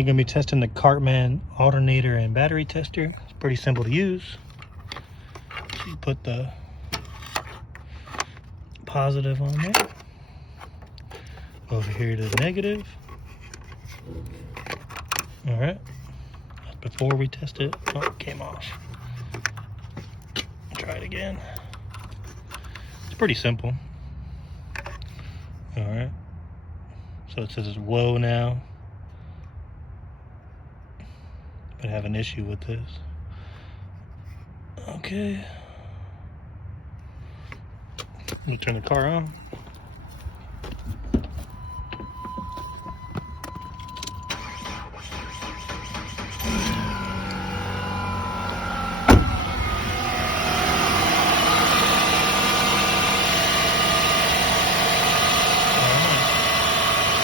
You're going to be testing the Cartman alternator and battery tester. It's pretty simple to use. So you put the positive on there. Over here to the negative. Alright. Before we test it. Oh, it came off. Try it again. It's pretty simple. Alright. So it says it's low now. But I have an issue with this. Okay. Let me turn the car on.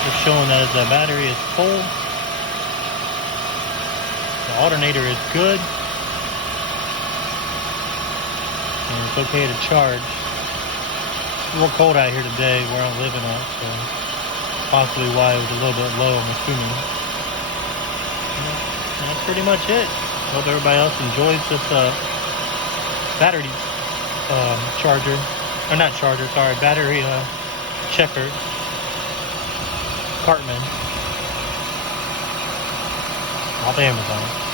It's showing that the battery is full. The alternator is good. And it's okay to charge. It's a little cold out here today where I'm living at, so possibly why it was a little bit low, I'm assuming. And that's pretty much it. Hope everybody else enjoys this battery charger. Or not charger, sorry, battery checker. Cartman off Amazon.